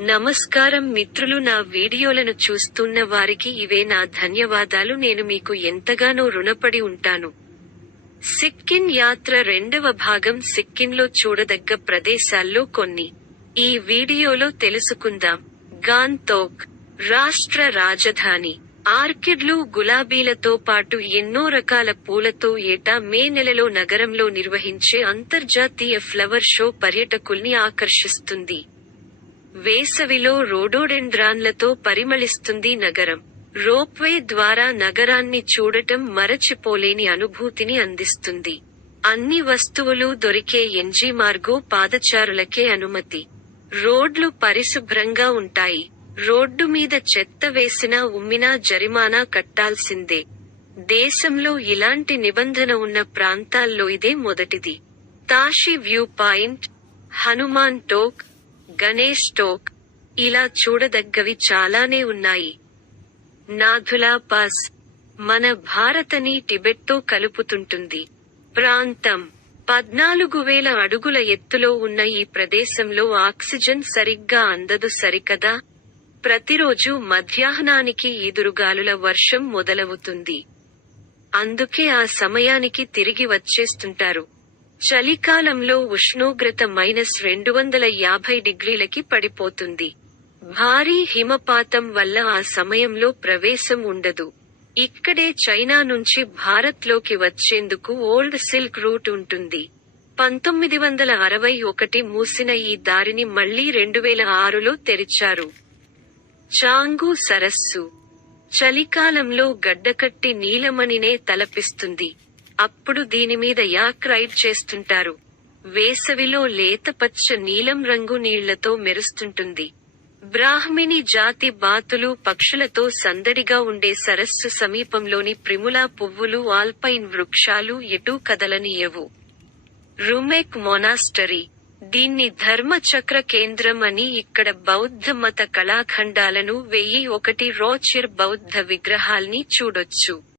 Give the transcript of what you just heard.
నమస్కారం మిత్రులు నా వీడియోలను చూస్తున్న వారికి ఇవే నా ధన్యవాదాలు. నేను మీకు ఎంతగానో రుణపడి ఉంటాను. సిక్కిం యాత్ర రెండవ భాగం సిక్కింలో చూడదగ్గ ప్రదేశాల్లో కొన్ని. ఈ వీడియోలో తెలుసుకుందాం. గాంతోక్ రాష్ట్ర రాజధాని. ఆర్కిడ్లు గులాబీలతో పాటు ఎన్నో రకాల పూలతో ఏటా మే నెలలో నగరంలో నిర్వహించే అంతర్జాతీయ ఫ్లవర్ షో పర్యటకుల్ని ఆకర్షిస్తుంది. వేసవిలో రోడోడెండ్రాన్లతో పరిమళిస్తుంది నగరం. రోప్వే ద్వారా నగరాన్ని చూడటం మరచిపోలేని అనుభూతిని అందిస్తుంది. అన్ని వస్తువులు దొరికే ఎన్జీ మార్గో పాదచారులకే అనుమతి. రోడ్లు పరిశుభ్రంగా ఉంటాయి. రోడ్డు మీద చెత్త వేసినా ఉమ్మినా జరిమానా కట్టాల్సిందే. దేశంలో ఇలాంటి నిబంధన ఉన్న ప్రాంతాల్లో ఇదే మొదటిది. తాషి వ్యూ పాయింట్ హనుమాన్ టోక్ గణేష్ టోక్ ఇలా చూడదగ్గవి చాలానే ఉన్నాయి. నాథులా పాస్ మన భారతని టిబెట్తో కలుపుతుంటుంది. ప్రాంతం పద్నాలుగు వేల అడుగుల ఎత్తులో ఉన్న ఈ ప్రదేశంలో ఆక్సిజన్ సరిగ్గా అందదు సరికదా? ప్రతిరోజు మధ్యాహ్నానికి ఈదురుగాలుల వర్షం మొదలవుతుంది. అందుకే ఆ సమయానికి తిరిగి వచ్చేస్తుంటారు. చలికాలంలో ఉష్ణోగ్రత మైనస్ రెండు వందల యాభై డిగ్రీలకి పడిపోతుంది. భారీ హిమపాతం వల్ల ఆ సమయంలో ప్రవేశం ఉండదు. ఇక్కడే చైనా నుంచి భారత్లోకి వచ్చేందుకు ఓల్డ్ సిల్క్ రూట్ ఉంటుంది. పంతొమ్మిది వందల అరవై ఒకటి మూసిన ఈ దారిని మళ్ళీ రెండు వేల ఆరులో తెరిచారు. చాంగు సరస్సు. చలికాలంలో గడ్డకట్టి నీలమణినే తలపిస్తుంది. అప్పుడు దీనిమీద యాక్ రైడ్ చేస్తుంటారు. వేసవిలో లేత పచ్చ నీలం రంగు నీళ్ళతో మెరుస్తుంటుంది. బ్రాహ్మిణి జాతి బాతులు పక్షులతో సందడిగా ఉండే సరస్సు సమీపంలోని ప్రిములా పువ్వులు ఆల్పైన్ వృక్షాలు ఎటూ కదలనీయవు. రుమెక్ మొనాస్టరీ. దీన్ని ధర్మచక్ర కేంద్రం అని ఇక్కడ బౌద్ధ మత కళాఖండాలను వెయ్యి ఒకటి రోచిర్ బౌద్ధ విగ్రహాల్ని చూడొచ్చు.